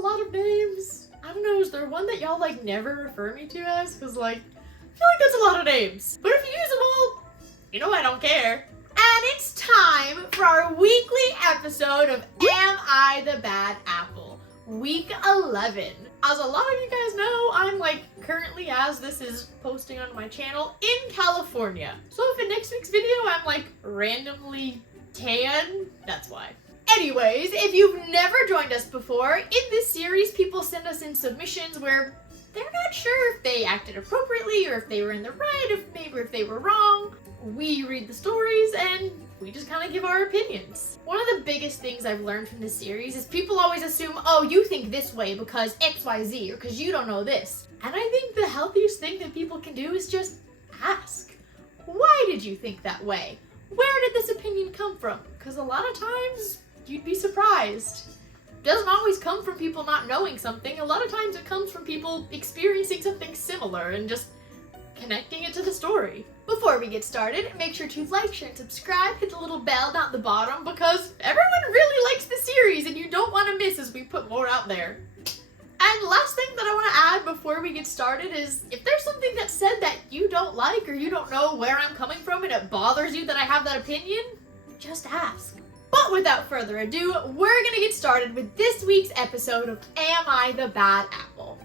lot of names. I don't know, is there one that y'all like never refer me to as? Cause like, I feel like that's a lot of names. But if you use them all, you know I don't care. And it's time for our weekly episode of Am I the Bad Apple? Week 11. As a lot of you guys know, I'm like currently, as this is posting on my channel, in California. So if in next week's video I'm like randomly tan, that's why. Anyways, if you've never joined us before, in this series people send us in submissions where they're not sure if they acted appropriately or if they were in the right, if they were wrong. We read the stories and we just kind of give our opinions. One of the biggest things I've learned from this series is people always assume, oh, you think this way because XYZ or because you don't know this. And I think the healthiest thing that people can do is just ask. Why did you think that way? Where did this opinion come from? Because a lot of times you'd be surprised. It doesn't always come from people not knowing something. A lot of times it comes from people experiencing something similar and just connecting it to the story. Before we get started, make sure to like, share, and subscribe. Hit the little bell down at the bottom because everyone really likes the series and you don't want to miss as we put more out there. And last thing that I want to add before we get started is if there's something that's said that you don't like or you don't know where I'm coming from and it bothers you that I have that opinion, just ask. But without further ado, we're gonna get started with this week's episode of Am I the Bad Apple?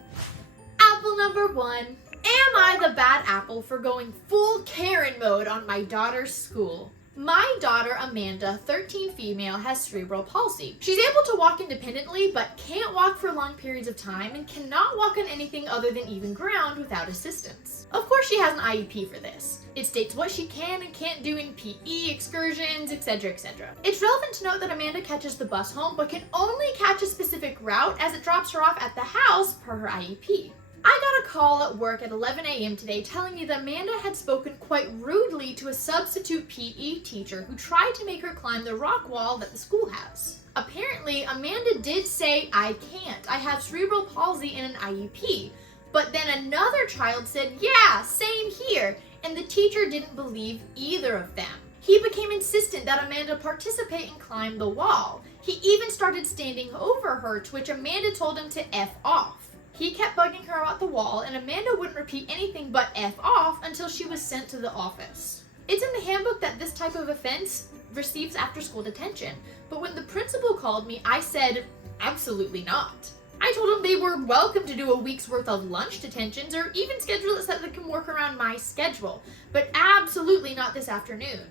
Apple number 1. Am I the bad apple for going full Karen mode on my daughter's school? My daughter, Amanda, 13 female, has cerebral palsy. She's able to walk independently, but can't walk for long periods of time and cannot walk on anything other than even ground without assistance. Of course, she has an IEP for this. It states what she can and can't do in PE, excursions, etc., etc. It's relevant to note that Amanda catches the bus home, but can only catch a specific route as it drops her off at the house per her IEP. I got a call at work at 11 a.m. today telling me that Amanda had spoken quite rudely to a substitute PE teacher who tried to make her climb the rock wall that the school has. Apparently, Amanda did say, I can't. I have cerebral palsy and an IEP. But then another child said, yeah, same here. And the teacher didn't believe either of them. He became insistent that Amanda participate and climb the wall. He even started standing over her, to which Amanda told him to F off. He kept bugging her about the wall, and Amanda wouldn't repeat anything but F off until she was sent to the office. It's in the handbook that this type of offense receives after-school detention, but when the principal called me, I said, absolutely not. I told them they were welcome to do a week's worth of lunch detentions or even schedule it so that they can work around my schedule, but absolutely not this afternoon.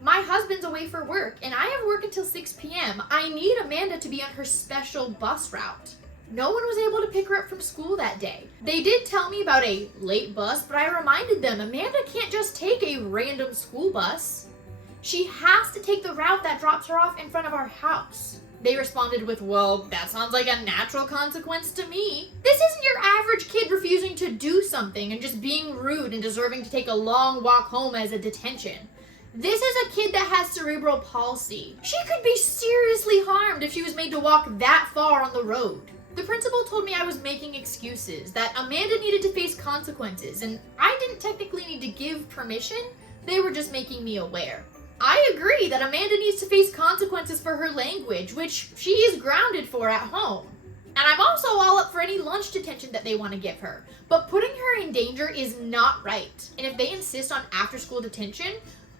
My husband's away for work, and I have work until 6 p.m. I need Amanda to be on her special bus route. No one was able to pick her up from school that day. They did tell me about a late bus, but I reminded them Amanda can't just take a random school bus. She has to take the route that drops her off in front of our house. They responded with, well, that sounds like a natural consequence to me. This isn't your average kid refusing to do something and just being rude and deserving to take a long walk home as a detention. This is a kid that has cerebral palsy. She could be seriously harmed if she was made to walk that far on the road. The principal told me I was making excuses, that Amanda needed to face consequences, and I didn't technically need to give permission, they were just making me aware. I agree that Amanda needs to face consequences for her language, which she is grounded for at home. And I'm also all up for any lunch detention that they want to give her, but putting her in danger is not right. And if they insist on after-school detention,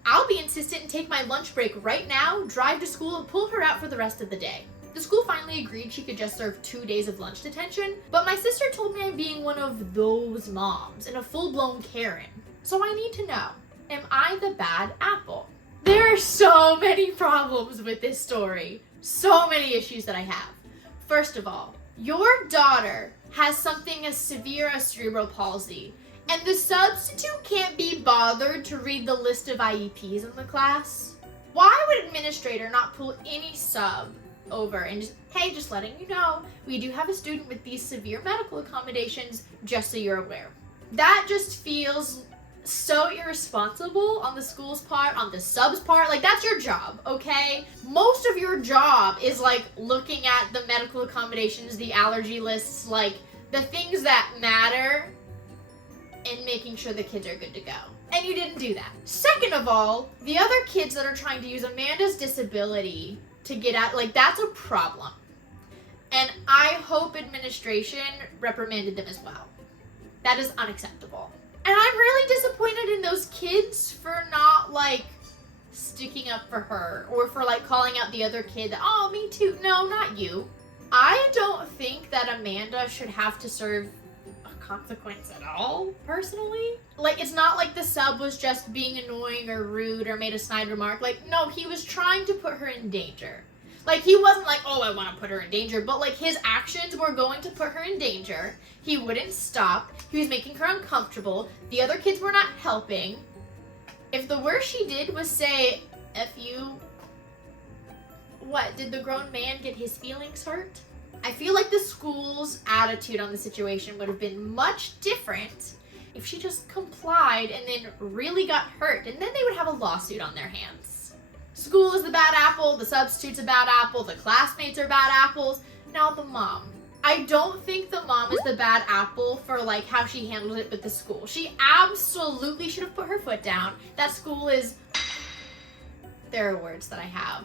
I'll be insistent and take my lunch break right now, drive to school, and pull her out for the rest of the day. The school finally agreed she could just serve 2 days of lunch detention, but my sister told me I'm being one of those moms and a full-blown Karen. So I need to know, am I the bad apple? There are so many problems with this story. So many issues that I have. First of all, your daughter has something as severe as cerebral palsy, and the substitute can't be bothered to read the list of IEPs in the class? Why would administrator not pull any sub over and just, hey, just letting you know, we do have a student with these severe medical accommodations, just so you're aware. That just feels so irresponsible on the school's part, on the sub's part. Like, that's your job, okay? Most of your job is like looking at the medical accommodations, the allergy lists, like the things that matter, and making sure the kids are good to go. And you didn't do that. Second of all, the other kids that are trying to use Amanda's disability to get out, like, that's a problem. And I hope administration reprimanded them as well. That is unacceptable. And I'm really disappointed in those kids for not, like, sticking up for her, or for, like, calling out the other kid that, oh, me too. No, not you. I don't think that Amanda should have to serve a consequence at all, personally. Like, it's not like the sub was just being annoying or rude or made a snide remark. Like, no, he was trying to put her in danger. Like, he wasn't like, oh, I want to put her in danger, but, like, his actions were going to put her in danger. He wouldn't stop. He was making her uncomfortable. The other kids were not helping. If the worst she did was say, F you, what, did the grown man get his feelings hurt? I feel like the school's attitude on the situation would have been much different if she just complied and then really got hurt, and then they would have a lawsuit on their hands. School is the bad apple, the substitute's a bad apple, the classmates are bad apples, now the mom. I don't think the mom is the bad apple for, like, how she handled it with the school. She absolutely should have put her foot down. That school is... There are words that I have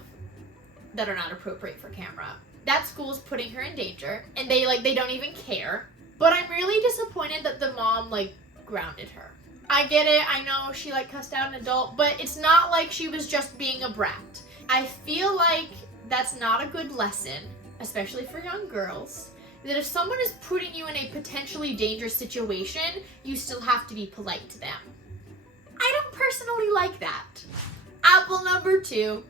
that are not appropriate for camera. That school's putting her in danger, and they don't even care. But I'm really disappointed that the mom, like, grounded her. I get it, I know she, like, cussed out an adult, but it's not like she was just being a brat. I feel like that's not a good lesson, especially for young girls, that if someone is putting you in a potentially dangerous situation, you still have to be polite to them. I don't personally like that. Apple number 2.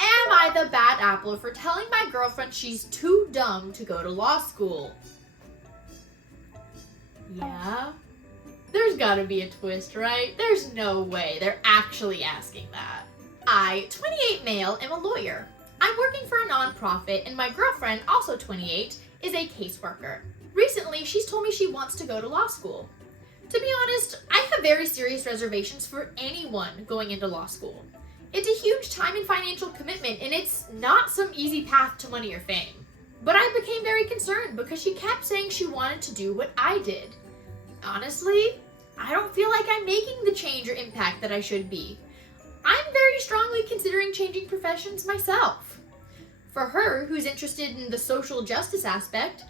Am I the bad apple for telling my girlfriend she's too dumb to go to law school? Yeah? There's gotta be a twist, right? There's no way they're actually asking that. I, 28 male, am a lawyer. I'm working for a nonprofit, and my girlfriend, also 28, is a caseworker. Recently, she's told me she wants to go to law school. To be honest, I have very serious reservations for anyone going into law school. It's a huge time and financial commitment, and it's not some easy path to money or fame. But I became very concerned because she kept saying she wanted to do what I did. Honestly, I don't feel like I'm making the change or impact that I should be. I'm very strongly considering changing professions myself. For her, who's interested in the social justice aspect,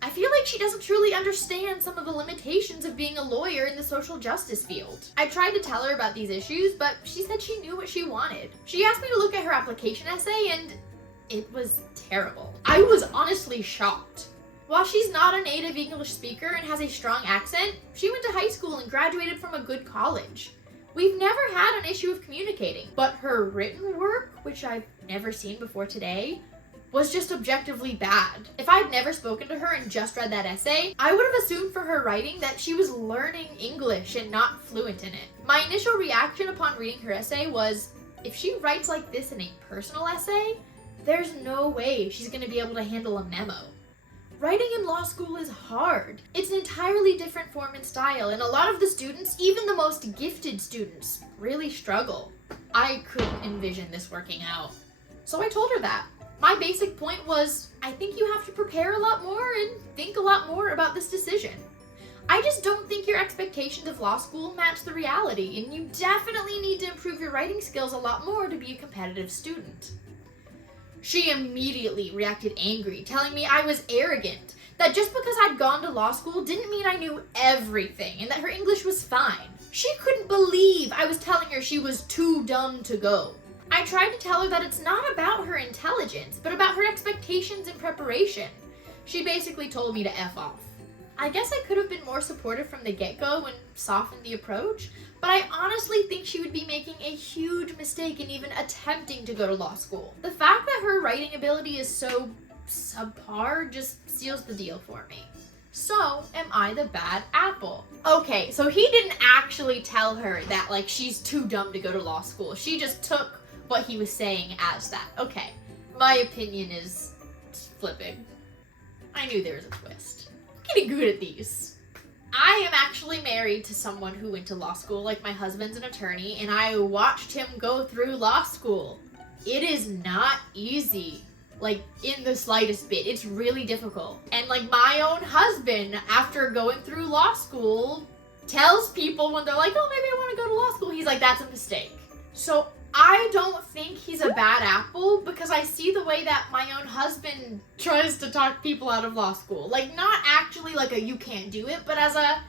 I feel like she doesn't truly understand some of the limitations of being a lawyer in the social justice field. I tried to tell her about these issues, but she said she knew what she wanted. She asked me to look at her application essay, and it was terrible. I was honestly shocked. While she's not a native English speaker and has a strong accent, she went to high school and graduated from a good college. We've never had an issue of communicating, but her written work, which I've never seen before today, was just objectively bad. If I'd never spoken to her and just read that essay, I would have assumed for her writing that she was learning English and not fluent in it. My initial reaction upon reading her essay was, if she writes like this in a personal essay, there's no way she's going to be able to handle a memo. Writing in law school is hard. It's an entirely different form and style, and a lot of the students, even the most gifted students, really struggle. I couldn't envision this working out. So I told her that. My basic point was, I think you have to prepare a lot more and think a lot more about this decision. I just don't think your expectations of law school match the reality, and you definitely need to improve your writing skills a lot more to be a competitive student. She immediately reacted angry, telling me I was arrogant, that just because I'd gone to law school didn't mean I knew everything, and that her English was fine. She couldn't believe I was telling her she was too dumb to go. I tried to tell her that it's not about her intelligence, but about her expectations and preparation. She basically told me to F off. I guess I could have been more supportive from the get-go and softened the approach, but I honestly think she would be making a huge mistake in even attempting to go to law school. The fact that her writing ability is so subpar just seals the deal for me. So, am I the bad apple? Okay, so he didn't actually tell her that, like, she's too dumb to go to law school. She just took what he was saying as that. Okay, my opinion is flipping. I knew there was a twist. I'm getting good at these. I am actually married to someone who went to law school. Like, my husband's an attorney, and I watched him go through law school. It is not easy, like, in the slightest bit. It's really difficult. And, like, my own husband, after going through law school, tells people when they're like, oh, maybe I want to go to law school, he's like, that's a mistake. So I don't think he's a bad apple because I see the way that my own husband tries to talk people out of law school. Like, not actually like a you can't do it, but as a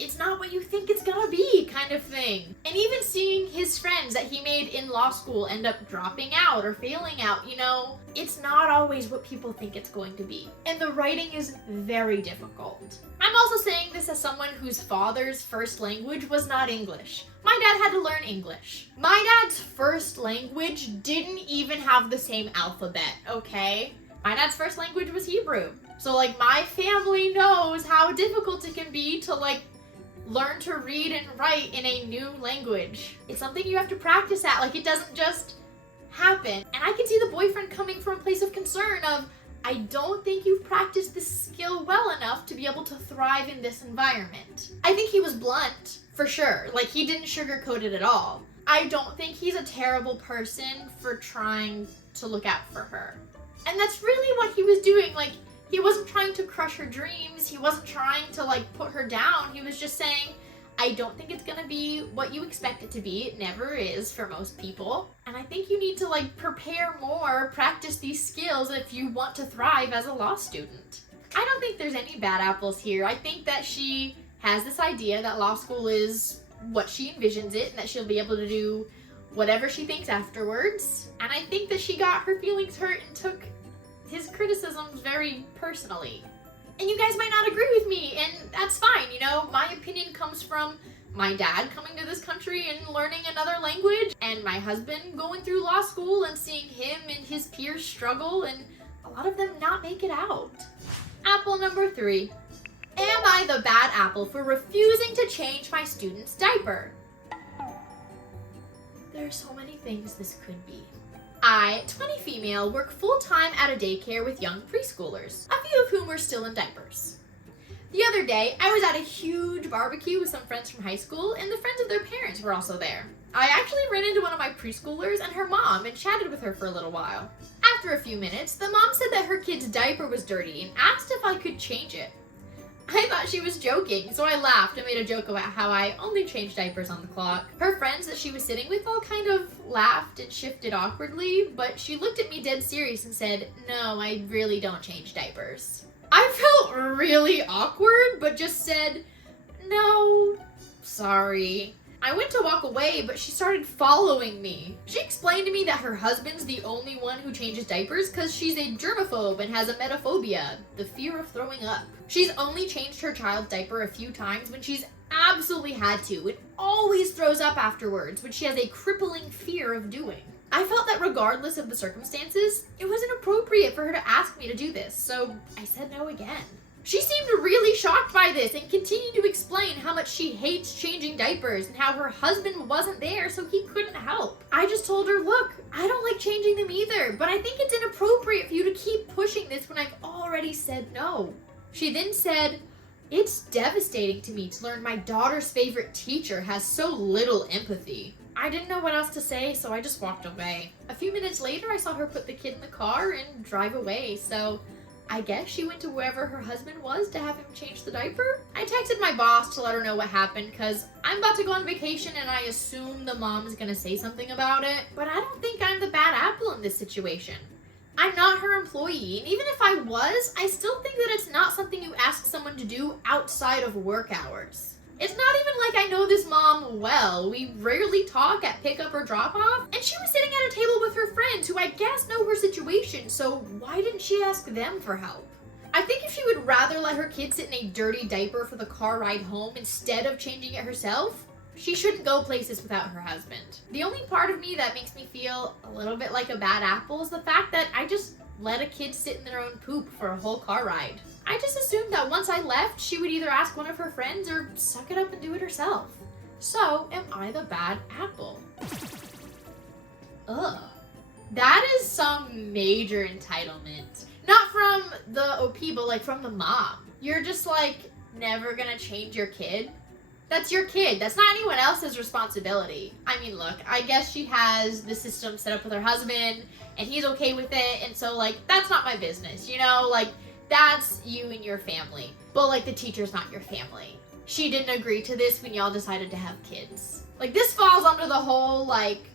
it's not what you think it's gonna be kind of thing. And even seeing his friends that he made in law school end up dropping out or failing out, you know, it's not always what people think it's going to be. And the writing is very difficult. I'm also saying this as someone whose father's first language was not English. My dad had to learn English. My dad's first language didn't even have the same alphabet, okay? My dad's first language was Hebrew. So, like, my family knows how difficult it can be to, like, learn to read and write in a new language. It's something you have to practice at. Like, it doesn't just happen. And I can see the boyfriend coming from a place of concern of, I don't think you've practiced this skill well enough to be able to thrive in this environment. I think he was blunt, for sure. Like, he didn't sugarcoat it at all. I don't think he's a terrible person for trying to look out for her. And that's really what he was doing. Like, he wasn't trying to crush her dreams. He wasn't trying to, like, put her down. He was just saying, I don't think it's gonna be what you expect it to be. It never is for most people. And I think you need to, like, prepare more, practice these skills if you want to thrive as a law student. I don't think there's any bad apples here. I think that she has this idea that law school is what she envisions it and that she'll be able to do whatever she thinks afterwards. And I think that she got her feelings hurt and took his criticisms very personally. And you guys might not agree with me, and that's fine, you know? My opinion comes from my dad coming to this country and learning another language, and my husband going through law school and seeing him and his peers struggle, and a lot of them not make it out. Apple number 3. Am I the bad apple for refusing to change my student's diaper? There are so many things this could be. I, 20 female, work full-time at a daycare with young preschoolers, a few of whom were still in diapers. The other day, I was at a huge barbecue with some friends from high school, and the friends of their parents were also there. I actually ran into one of my preschoolers and her mom and chatted with her for a little while. After a few minutes, the mom said that her kid's diaper was dirty and asked if I could change it. I thought she was joking, so I laughed and made a joke about how I only changed diapers on the clock. Her friends that she was sitting with all kind of laughed and shifted awkwardly, but she looked at me dead serious and said, "No, I really don't change diapers." I felt really awkward, but just said, "No, sorry." I went to walk away, but she started following me. She explained to me that her husband's the only one who changes diapers because she's a germaphobe and has emetophobia, the fear of throwing up. She's only changed her child's diaper a few times when she's absolutely had to. It always throws up afterwards, which she has a crippling fear of doing. I felt that regardless of the circumstances, it was inappropriate for her to ask me to do this, so I said no again. She seemed really shocked by this and continued to explain how much she hates changing diapers and how her husband wasn't there so he couldn't help. I just told her, look, I don't like changing them either, but I think it's inappropriate for you to keep pushing this when I've already said no. She then said, "It's devastating to me to learn my daughter's favorite teacher has so little empathy." I didn't know what else to say, so I just walked away. A few minutes later, I saw her put the kid in the car and drive away, so I guess she went to wherever her husband was to have him change the diaper. I texted my boss to let her know what happened because I'm about to go on vacation and I assume the mom's gonna say something about it, but I don't think I'm the bad apple in this situation. I'm not her employee, and even if I was, I still think that it's not something you ask someone to do outside of work hours. It's not even like I know this mom well. We rarely talk at pickup or drop off, and she was sitting at a table with her friends who I guess know her situation, so why didn't she ask them for help? I think if she would rather let her kid sit in a dirty diaper for the car ride home instead of changing it herself, she shouldn't go places without her husband. The only part of me that makes me feel a little bit like a bad apple is the fact that I just let a kid sit in their own poop for a whole car ride. I just assumed that once I left, she would either ask one of her friends or suck it up and do it herself. So, am I the bad apple? Ugh. That is some major entitlement. Not from the OP, but like from the mom. You're just like, never gonna change your kid? That's your kid. That's not anyone else's responsibility. I mean, look, I guess she has the system set up with her husband and he's okay with it. And so, like, that's not my business, you know? Like, that's you and your family. But, like, the teacher's not your family. She didn't agree to this when y'all decided to have kids. Like, this falls under the whole, like,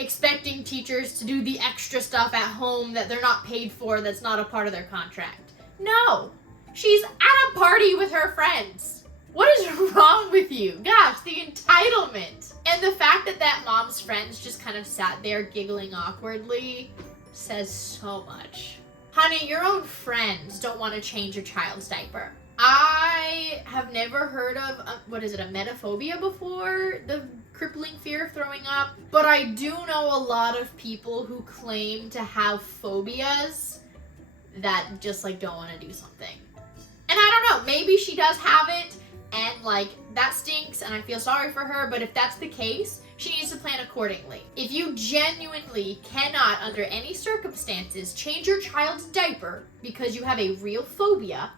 expecting teachers to do the extra stuff at home that they're not paid for, that's not a part of their contract. No, she's at a party with her friends. What is wrong with you? Gosh, the entitlement. And the fact that that mom's friends just kind of sat there giggling awkwardly says so much. Honey, your own friends don't want to change your child's diaper. I have never heard of, emetophobia before, the crippling fear of throwing up, but I do know a lot of people who claim to have phobias that just like don't want to do something. And I don't know, maybe she does have it, and like that stinks and I feel sorry for her, but if that's the case, she needs to plan accordingly. If you genuinely cannot, under any circumstances, change your child's diaper because you have a real phobia,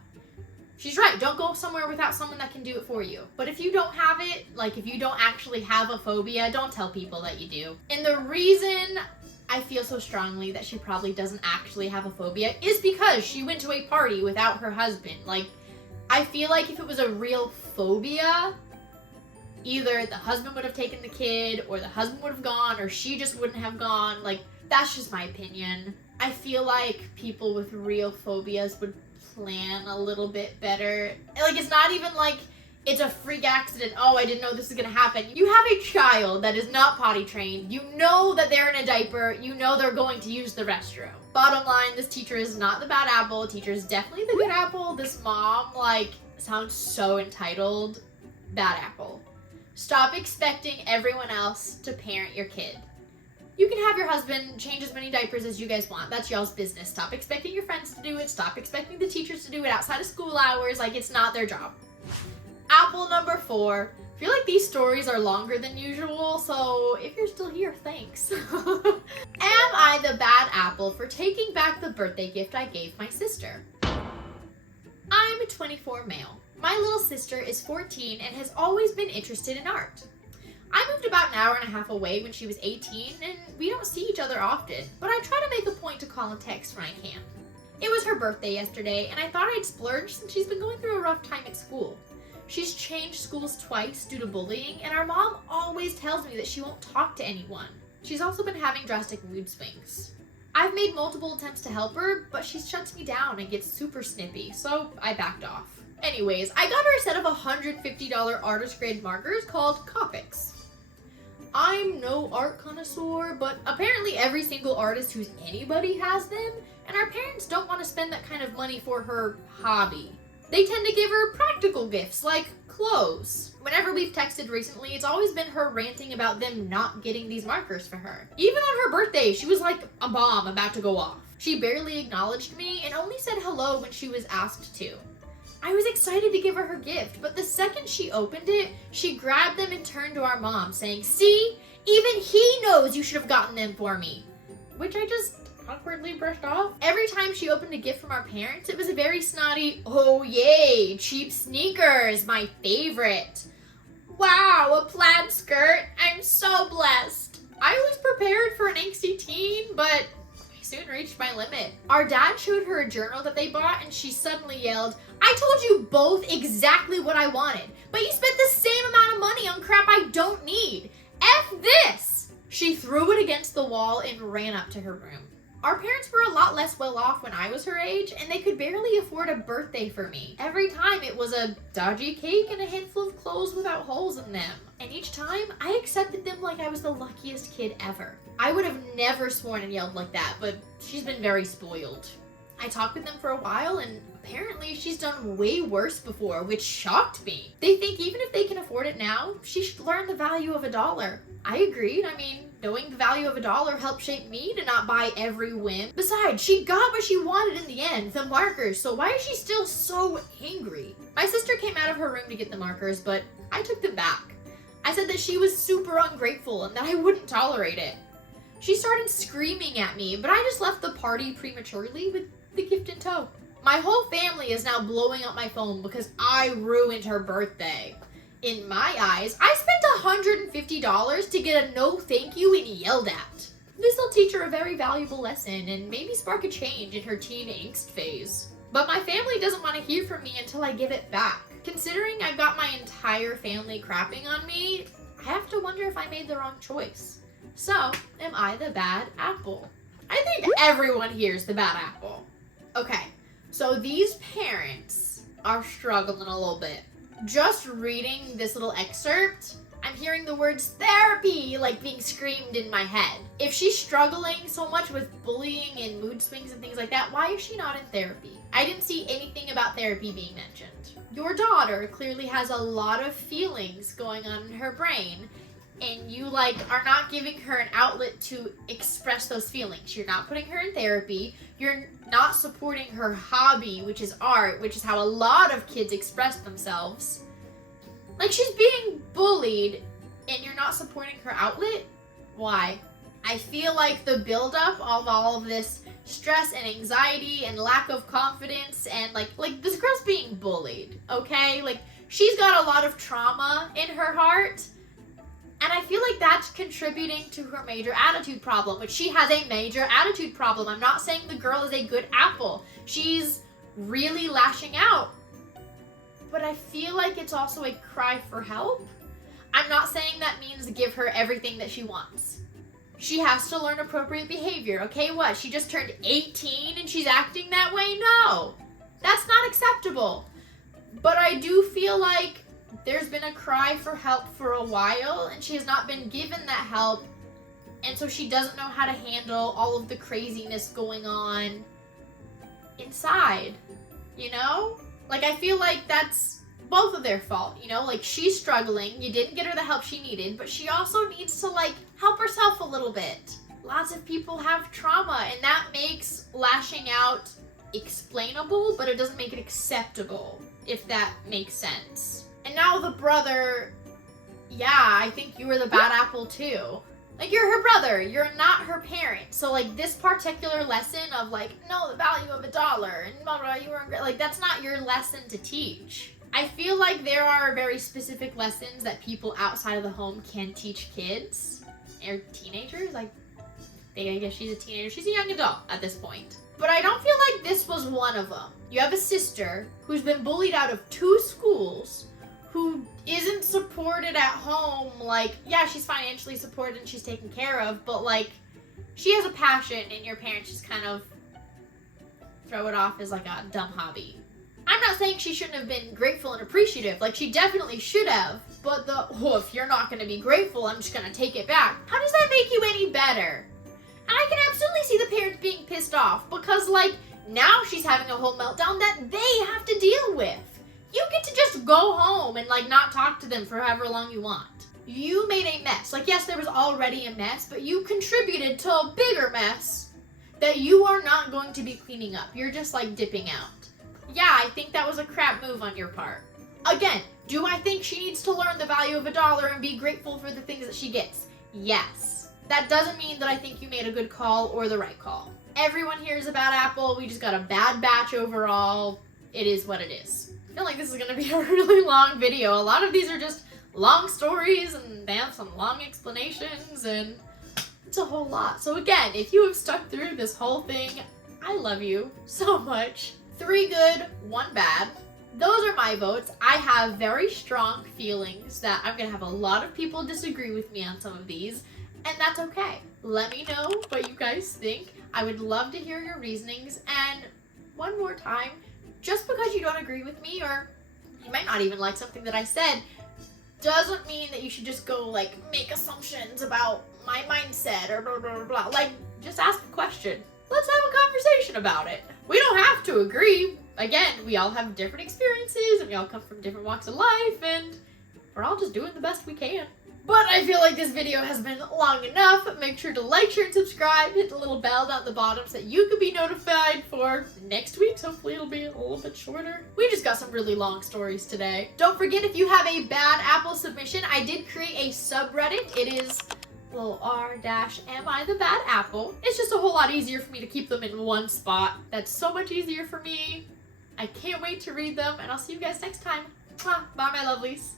she's right, don't go somewhere without someone that can do it for you. But if you don't have it, like if you don't actually have a phobia, don't tell people that you do. And the reason I feel so strongly that she probably doesn't actually have a phobia is because she went to a party without her husband. Like, I feel like if it was a real phobia, either the husband would have taken the kid, or the husband would have gone, or she just wouldn't have gone. Like, that's just my opinion. I feel like people with real phobias would plan a little bit better. Like, it's not even like it's a freak accident. Oh, I didn't know this was gonna happen. You have a child that is not potty trained. You know that they're in a diaper. You know they're going to use the restroom. Bottom line, this teacher is not the bad apple. Teacher is definitely the good apple. This mom, like, sounds so entitled. Bad apple. Stop expecting everyone else to parent your kid. You can have your husband change as many diapers as you guys want. That's y'all's business. Stop expecting your friends to do it. Stop expecting the teachers to do it outside of school hours. Like, it's not their job. Apple number 4. I feel like these stories are longer than usual, so if you're still here, thanks. Am I the bad apple for taking back the birthday gift I gave my sister? I'm a 24 male. My little sister is 14 and has always been interested in art. I moved about an hour and a half away when she was 18, and we don't see each other often, but I try to make a point to call and text when I can. It was her birthday yesterday, and I thought I'd splurge since she's been going through a rough time at school. She's changed schools twice due to bullying, and our mom always tells me that she won't talk to anyone. She's also been having drastic mood swings. I've made multiple attempts to help her, but she shuts me down and gets super snippy, so I backed off. Anyways, I got her a set of $150 artist grade markers called Copics. I'm no art connoisseur, but apparently every single artist who's anybody has them, and our parents don't want to spend that kind of money for her hobby. They tend to give her practical gifts, like clothes. Whenever we've texted recently, it's always been her ranting about them not getting these markers for her. Even on her birthday, she was like a bomb about to go off. She barely acknowledged me and only said hello when she was asked to. I was excited to give her her gift, but the second she opened it, she grabbed them and turned to our mom, saying, "See? Even he knows you should have gotten them for me." Which I just awkwardly brushed off. Every time she opened a gift from our parents, it was a very snotty, "Oh yay, cheap sneakers, my favorite. Wow, a plaid skirt, I'm so blessed." I was prepared for an angsty teen, but I soon reached my limit. Our dad showed her a journal that they bought, and she suddenly yelled, "I told you both exactly what I wanted, but you spent the same amount of money on crap I don't need. F this!" She threw it against the wall and ran up to her room. Our parents were a lot less well off when I was her age, and they could barely afford a birthday for me. Every time it was a dodgy cake and a handful of clothes without holes in them. And each time, I accepted them like I was the luckiest kid ever. I would have never sworn and yelled like that, but she's been very spoiled. I talked with them for a while, and apparently she's done way worse before, which shocked me. They think even if they can afford it now, she should learn the value of $1. I agreed. I mean, knowing the value of $1 helped shape me to not buy every whim. Besides, she got what she wanted in the end, the markers, so why is she still so angry? My sister came out of her room to get the markers, but I took them back. I said that she was super ungrateful and that I wouldn't tolerate it. She started screaming at me, but I just left the party prematurely with the gift in tow. My whole family is now blowing up my phone because I ruined her birthday. In my eyes, I spent $150 to get a no thank you and yelled at. This will teach her a very valuable lesson and maybe spark a change in her teen angst phase. But my family doesn't want to hear from me until I give it back. Considering I've got my entire family crapping on me, I have to wonder if I made the wrong choice. So, am I the bad apple? I think everyone here is the bad apple. Okay, so these parents are struggling a little bit. Just reading this little excerpt, I'm hearing the words therapy like being screamed in my head. If she's struggling so much with bullying and mood swings and things like that, why is she not in therapy? I didn't see anything about therapy being mentioned. Your daughter clearly has a lot of feelings going on in her brain, and you are not giving her an outlet to express those feelings. You're not putting her in therapy. You're not supporting her hobby, which is art, which is how a lot of kids express themselves. She's being bullied and you're not supporting her outlet? Why? I feel like the buildup of all of this stress and anxiety and lack of confidence and this girl's being bullied, okay? She's got a lot of trauma in her heart, and I feel like that's contributing to her major attitude problem, which she has a major attitude problem. I'm not saying the girl is a good apple. She's really lashing out. But I feel like it's also a cry for help. I'm not saying that means give her everything that she wants. She has to learn appropriate behavior. Okay, what? She just turned 18 and she's acting that way? No, that's not acceptable. But I do feel like there's been a cry for help for a while and she has not been given that help. And so she doesn't know how to handle all of the craziness going on inside, you know? I feel like that's both of their fault, you know? She's struggling, you didn't get her the help she needed, but she also needs to, help herself a little bit. Lots of people have trauma, and that makes lashing out explainable, but it doesn't make it acceptable, if that makes sense. And now the brother, yeah, I think you were the bad apple too. You're her brother, you're not her parent. So, this particular lesson of, no, the value of $1 and blah, blah, you weren't great, that's not your lesson to teach. I feel like there are very specific lessons that people outside of the home can teach kids or teenagers. I guess she's a teenager. She's a young adult at this point. But I don't feel like this was one of them. You have a sister who's been bullied out of 2 schools, who isn't supported at home. Yeah, she's financially supported and she's taken care of, but she has a passion and your parents just kind of throw it off as a dumb hobby. I'm not saying she shouldn't have been grateful and appreciative. She definitely should have, but if you're not going to be grateful, I'm just going to take it back. How does that make you any better? And I can absolutely see the parents being pissed off because now she's having a whole meltdown that they have to deal with. You get to just go home and not talk to them for however long you want. You made a mess. Yes, there was already a mess, but you contributed to a bigger mess that you are not going to be cleaning up. You're just dipping out. Yeah, I think that was a crap move on your part. Again, do I think she needs to learn the value of $1 and be grateful for the things that she gets? Yes. That doesn't mean that I think you made a good call or the right call. Everyone here is a bad apple. We just got a bad batch overall. It is what it is. I feel like this is going to be a really long video. A lot of these are just long stories and they have some long explanations and it's a whole lot. So again, if you have stuck through this whole thing, I love you so much. 3 good, 1 bad. Those are my votes. I have very strong feelings that I'm going to have a lot of people disagree with me on some of these, and that's okay. Let me know what you guys think. I would love to hear your reasonings, and one more time, just because you don't agree with me, or you might not even like something that I said, doesn't mean that you should just go make assumptions about my mindset or blah, blah, blah, blah. Just ask a question. Let's have a conversation about it. We don't have to agree. Again, we all have different experiences and we all come from different walks of life and we're all just doing the best we can. But I feel like this video has been long enough. Make sure to like, share, and subscribe. Hit the little bell down at the bottom so that you can be notified for next week's. Hopefully it'll be a little bit shorter. We just got some really long stories today. Don't forget, if you have a bad apple submission, I did create a subreddit. It is r-am I the bad apple. It's just a whole lot easier for me to keep them in one spot. That's so much easier for me. I can't wait to read them, and I'll see you guys next time. Bye, my lovelies.